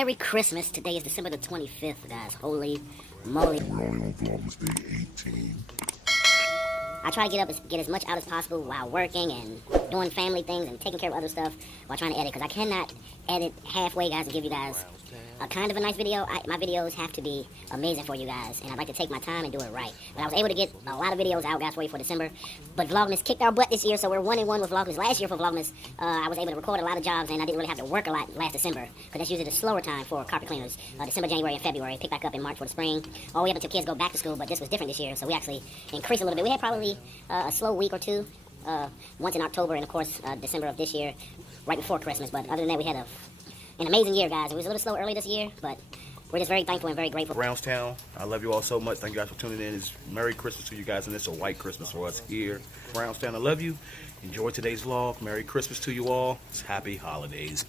Merry Christmas. Today is December the 25th, guys. Holy moly. We're only on Vlogmas Day 18. I try to get as much out as possible while working and doing family things and taking care of other stuff while trying to edit, because I cannot edit halfway, guys, and give you guys a kind of a nice video. My videos have to be amazing for you guys, and I'd like to take my time and do it right. But I was able to get a lot of videos out, guys, for you for December. But Vlogmas kicked our butt this year, so we're 1-1 with Vlogmas. Last year for Vlogmas, I was able to record a lot of jobs, and I didn't really have to work a lot last December, because that's usually the slower time for carpet cleaners. December, January, and February. Pick back up in March for the spring, all the way up until kids go back to school. But this was different this year, so we actually increased a little bit. We had probably a slow week or two, once in October, and of course December of this year, right before Christmas. But other than that, we had an amazing year, guys. It was a little slow early this year, but we're just very thankful and very grateful. Brownstown, I love you all so much. Thank you guys for tuning in. It's Merry Christmas to you guys, and it's a white Christmas for us here. Brownstown, I love you. Enjoy today's vlog. Merry Christmas to you all. It's happy holidays.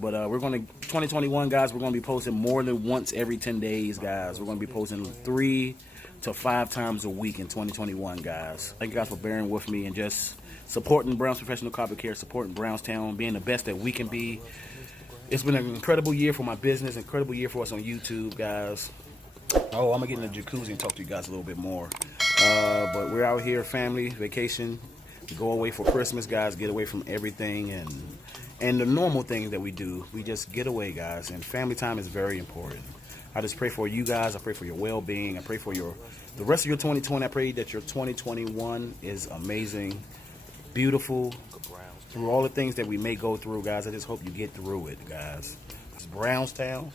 But we're going to, 2021, guys, we're going to be posting more than once every 10 days, guys. We're going to be posting 3 to 5 times a week in 2021, guys. Thank you guys for bearing with me and just supporting Brown's Professional Carpet Care, supporting Brownstown, being the best that we can be. It's been an incredible year for my business, incredible year for us on YouTube, guys. Oh, I'm going to get in the jacuzzi and talk to you guys a little bit more. But we're out here, family, vacation. We go away for Christmas, guys, get away from everything and the normal things that we do. We just get away, guys, and family time is very important. I just pray for you guys. I pray for your well-being. I pray for the rest of your 2020. I pray that your 2021 is amazing, beautiful. Through all the things that we may go through, guys, I just hope you get through it, guys. It's Brownstown.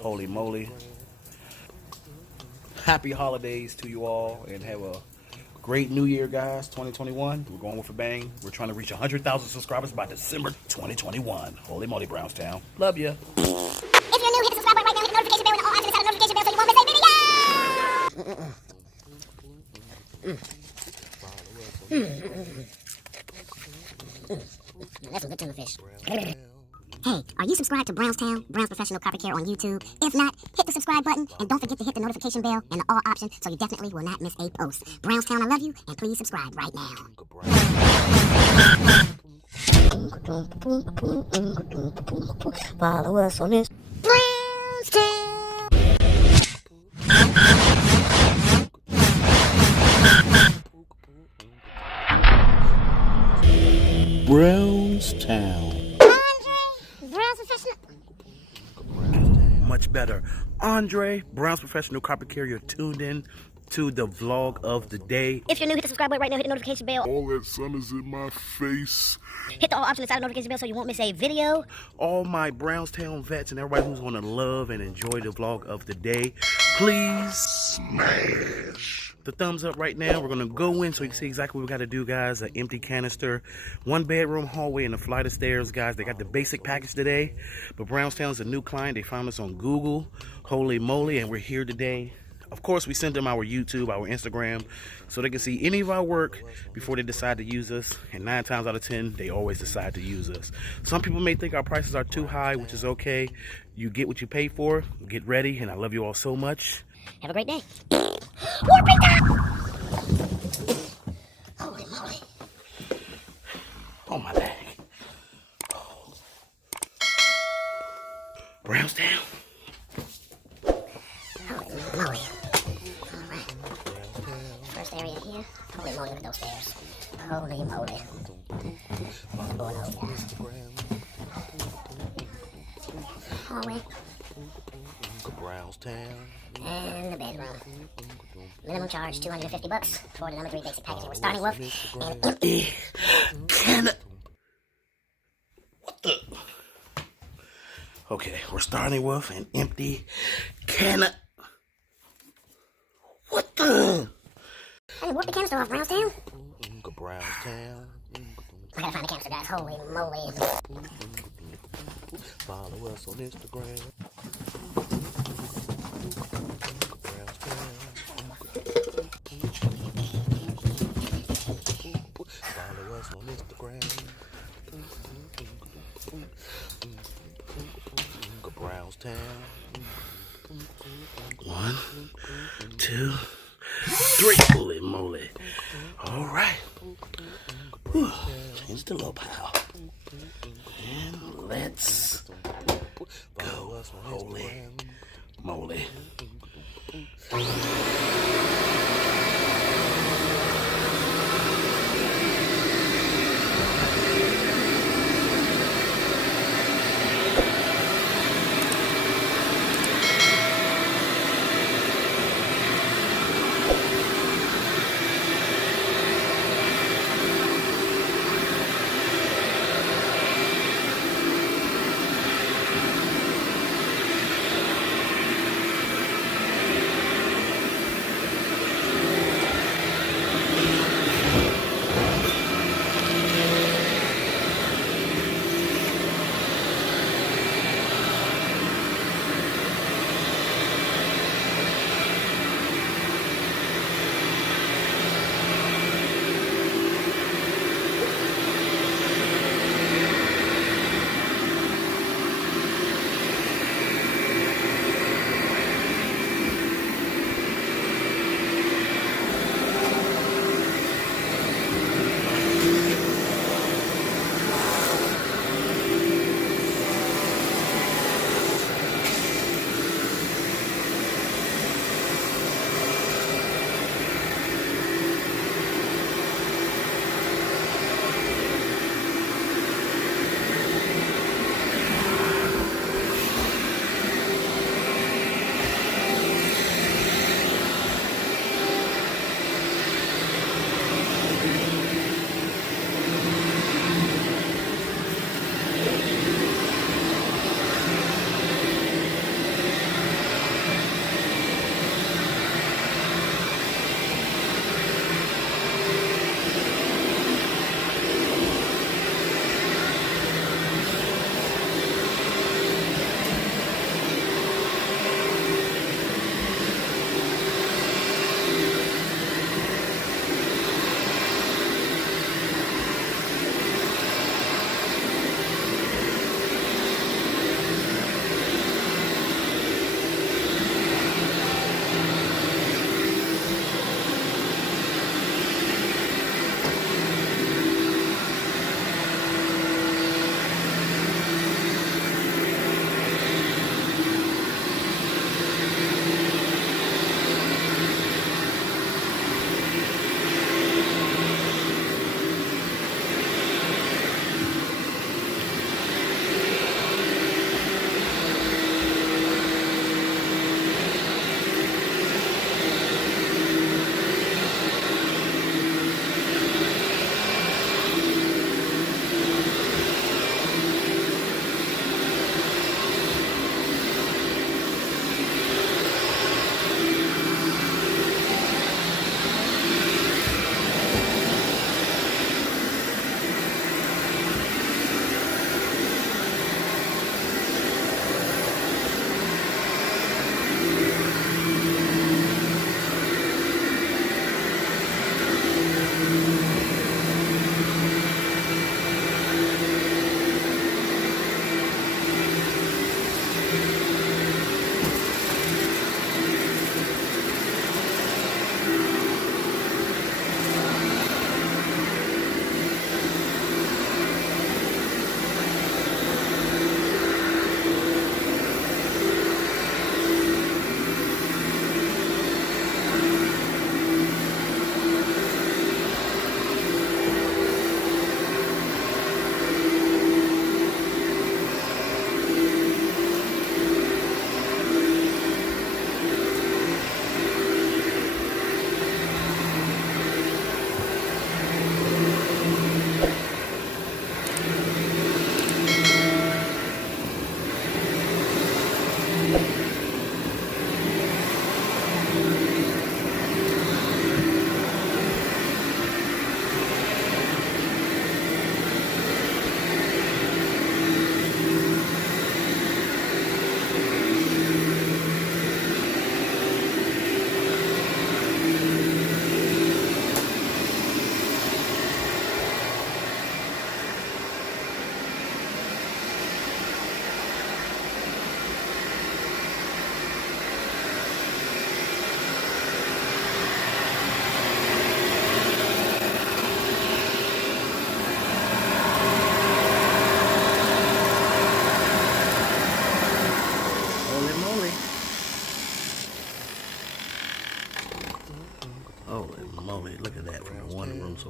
Holy moly. Happy holidays to you all, and have a great new year, guys. 2021. We're going with a bang. We're trying to reach 100,000 subscribers by December 2021. Holy moly, Brownstown. Love ya. If you're new, hit the subscribe button right now, hit the notification bell, and all options inside the notification bell so you won't miss a video! That's some good tuna fish. Hey, are you subscribed to Brownstown, Brown's Professional Carpet Care on YouTube? If not, hit the subscribe button and don't forget to hit the notification bell and the all option so you definitely will not miss a post. Brownstown, I love you, and please subscribe right now. Follow us on this Brownstown. Brownstown. Brown's Professional. Much better. Andre, Brown's Professional Carpet Care. You're tuned in to the vlog of the day. If you're new, hit the subscribe button right now, hit the notification bell. All that sun is in my face. Hit the all options inside the notification bell so you won't miss a video. All my Brownstown vets and everybody who's going to love and enjoy the vlog of the day, please Smash the thumbs up right now. We're going to go in so you can see exactly what we got to do, guys. An empty canister, 1-bedroom hallway, and a flight of stairs, guys. They got the basic package today, but Brownstown's a new client. They found us on Google. Holy moly, and we're here today. Of course, we send them our YouTube, our Instagram, so they can see any of our work before they decide to use us. And 9 times out of 10, they always decide to use us. Some people may think our prices are too high, which is okay. You get what you pay for. Get ready, and I love you all so much. Have a great day. Warping time! Holy moly. Oh, my leg. Brownstown. Holy moly. Alright. First area here. Holy moly, look at those stairs. Holy moly. That's the board hole, guys. Hallway. Brownstown. And the bedroom. Minimum charge $250 for the number 3 basic package. We're starting with an empty canister. What the? Okay, we're starting with an empty canister. What the? Hey, warp the canister off, Brownstown. Brownstown. I gotta find the canister, guys. Holy moly. Follow us on Instagram. Follow us on Instagram. Brownstown. 1, 2, 3. Holy moly. All right. Whew. Change the low power. And let's Holy moly.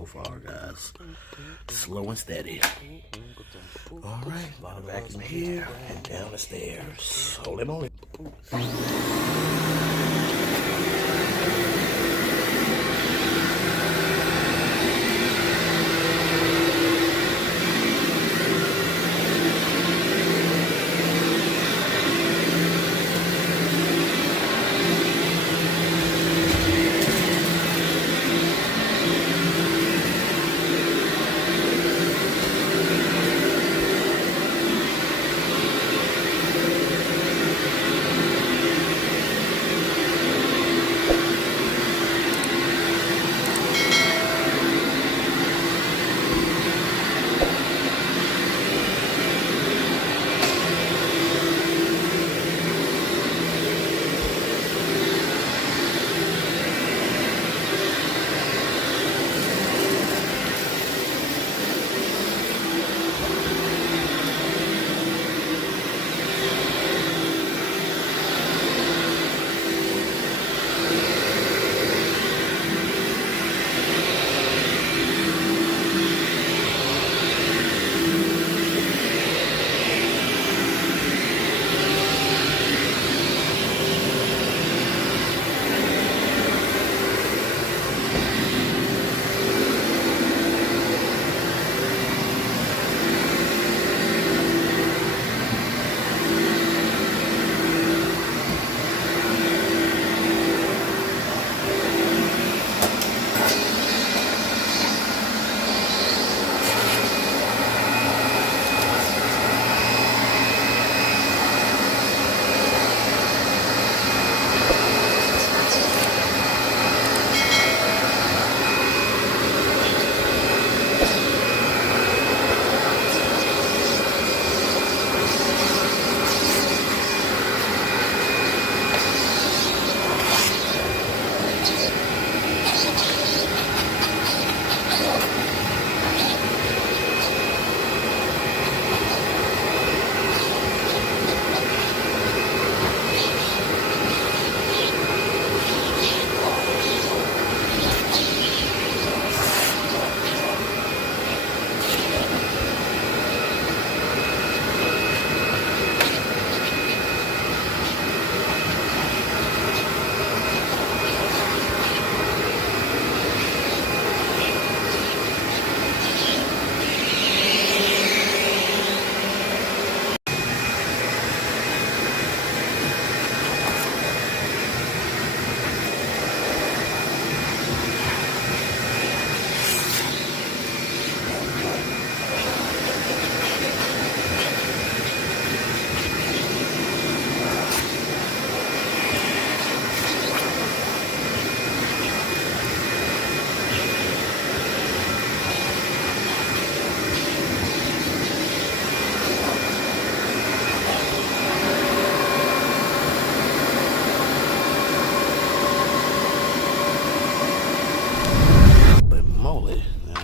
so far, guys. Slow and steady. All right, back in here and down the stairs. Holy moly.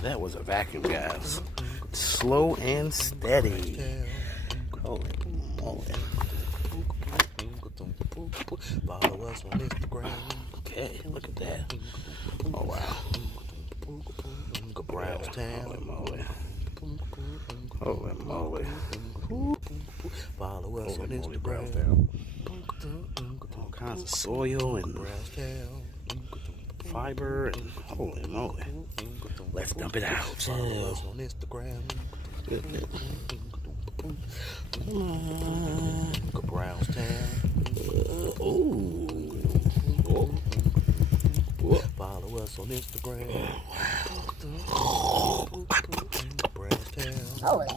That was a vacuum, guys. Slow and steady. Holy moly. Follow us on Instagram. Okay, look at that. Oh, wow. Brownstown. Holy moly. Holy moly. Follow us on Instagram. All kinds of soil and fiber and holy moly. Let's dump it out. Follow us on Instagram. Brownstown. Follow us on Instagram. Holy.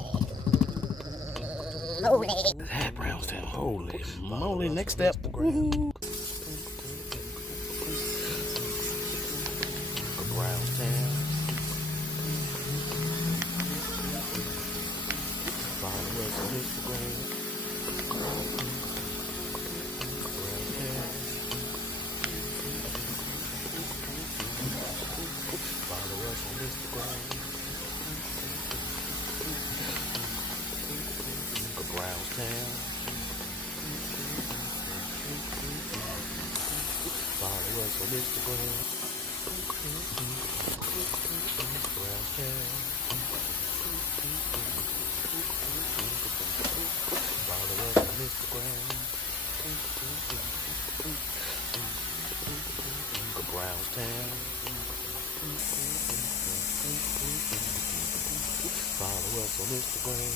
Holy. That Brownstown. Holy moly. Next step. Brownstown. Follow us on Instagram. Follow us on Instagram. Brownstown. Follow us on Instagram. Instagram. Uncle Brownstown. Follow us on Instagram.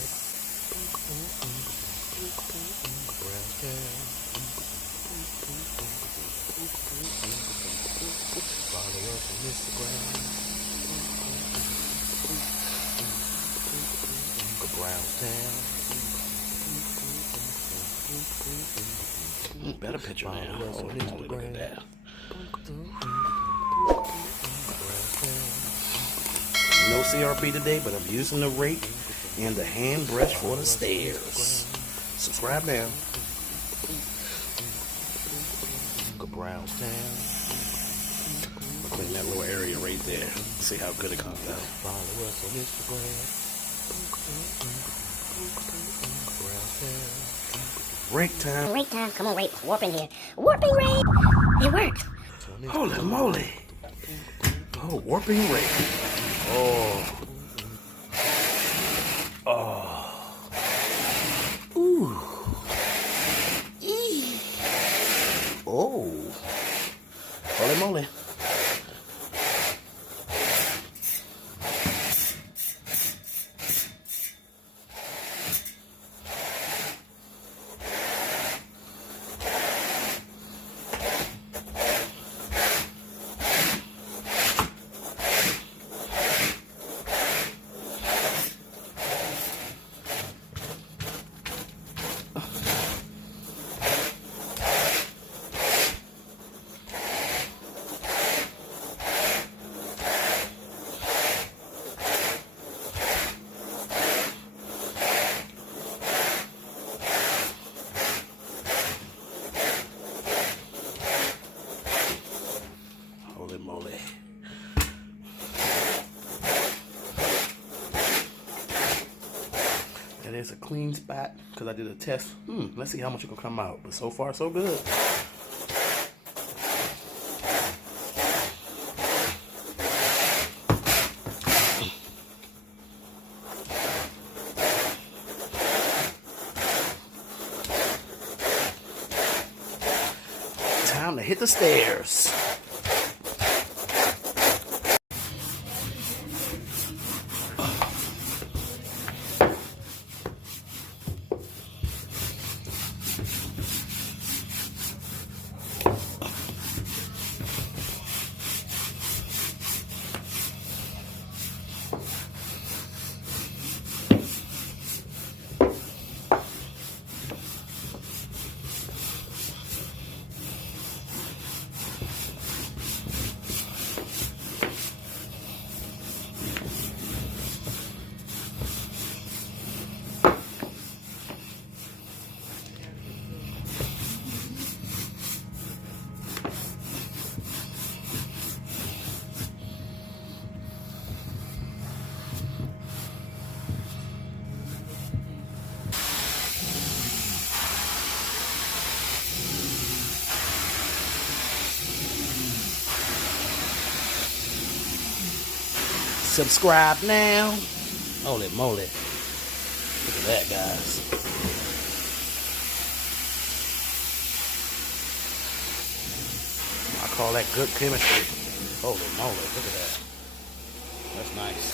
Uncle Brownstown. Follow us on Instagram. Uncle Brownstown. Better picture now. Holy moly, look at that. No CRP today, but I'm using the rake and the hand brush for the stairs. Subscribe now. Uncle Brownstown. Clean that little area right there. See how good it comes out. Follow us on Instagram. Rake time. Rake time. Come on, rake. Warping here. Warping rake. It worked. Holy moly. Oh, warping rake. Oh. Oh. Ooh. Eee. Oh. Holy moly. Holy moly. That is a clean spot because I did a test. Let's see how much it can come out. But so far, so good. Time to hit the stairs. Subscribe now. Holy moly. Look at that, guys. I call that good chemistry. Holy moly, look at that. That's nice.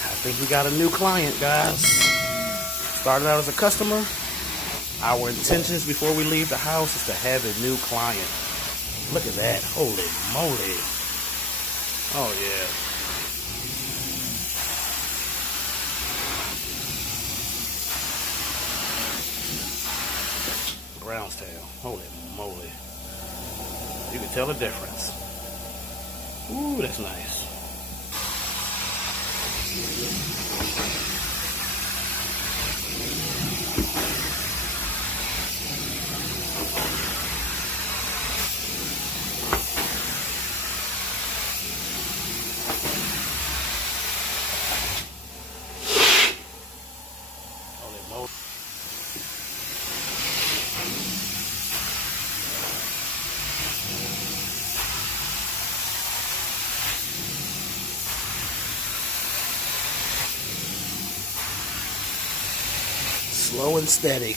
I think we got a new client, guys. Started out as a customer. Our intentions before we leave the house is to have a new client. Look at that. Holy moly. Oh, yeah. Brownstown. Holy moly. You can tell the difference. Ooh, that's nice. Holy moly. Slow and steady.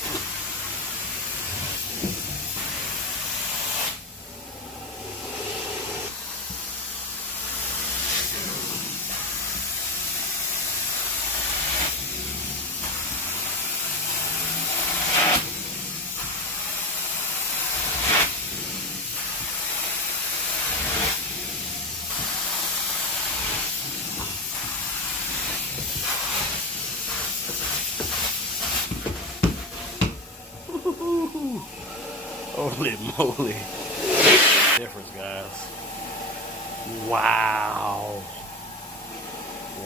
Holy moly. Difference, guys. Wow.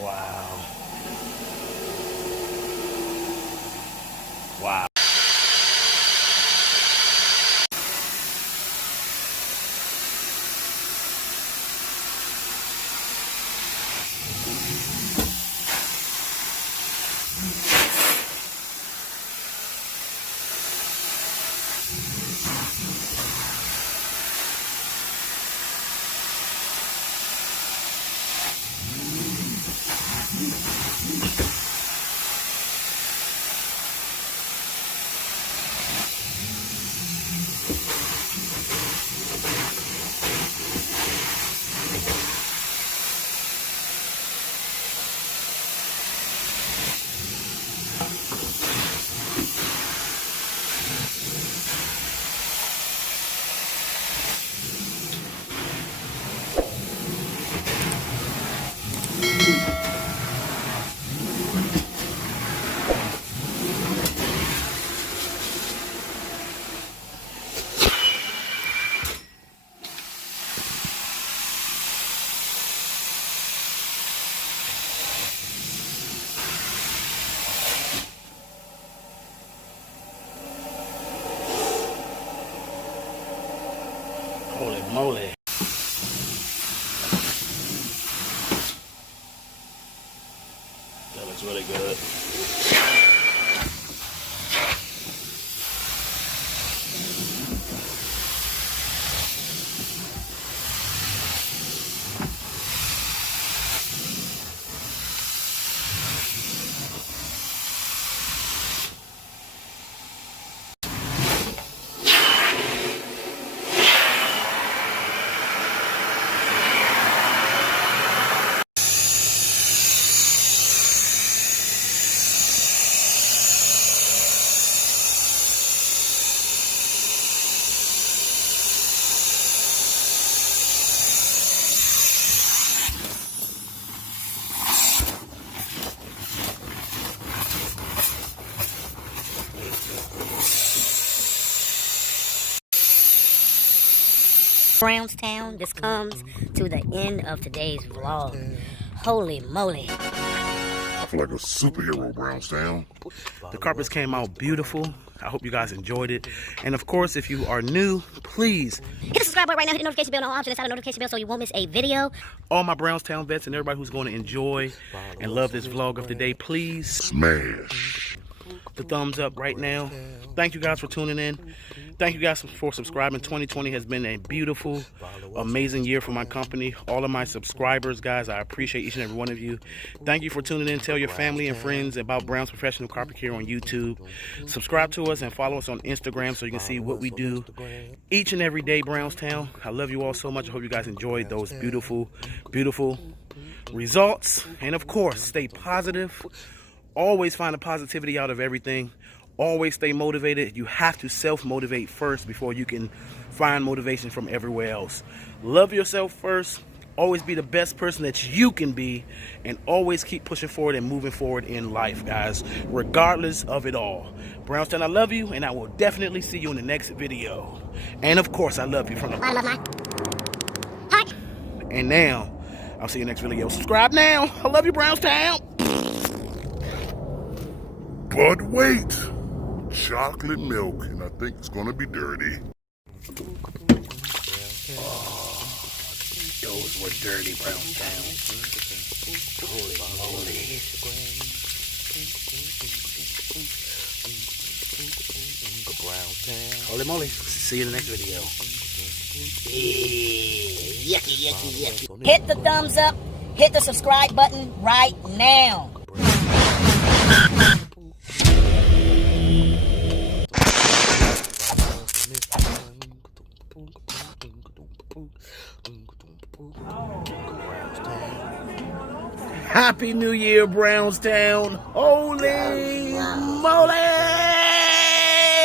Wow. Wow. Holy moly. That looks really good. Brownstown, this comes to the end of today's vlog. Holy moly. I feel like a superhero, Brownstown. The carpets came out beautiful. I hope you guys enjoyed it. And of course, if you are new, please hit the subscribe button right now, hit the notification bell on all options inside the notification bell so you won't miss a video. all my Brownstown vets and everybody who's going to enjoy and love this vlog of the day, please Smash. the thumbs up right now. Thank you guys for tuning in. Thank you guys for subscribing. 2020 has been a beautiful, amazing year for my company. All of my subscribers, guys, I appreciate each and every one of you. Thank you for tuning in. Tell your family and friends about Brown's Professional Carpet Care on YouTube. Subscribe to us and follow us on Instagram so you can see what we do each and every day, Brownstown. I love you all so much. I hope you guys enjoyed those beautiful, beautiful results. And of course, stay positive. Always find the positivity out of everything. Always stay motivated. You have to self-motivate first before you can find motivation from everywhere else. Love yourself first. Always be the best person that you can be. And always keep pushing forward and moving forward in life, guys. Regardless of it all. Brownstown, I love you. And I will definitely see you in the next video. And of course, I love you from the bottom of my heart. And now, I'll see you next video. Subscribe now. I love you, Brownstown. But wait. Chocolate milk, and I think it's gonna be dirty. Those were dirty, Brownstown. Holy moly. Holy moly. See you in the next video. Yucky, yucky, yucky. Hit the thumbs up, hit the subscribe button right now. Happy New Year, Brownstown. Holy moly!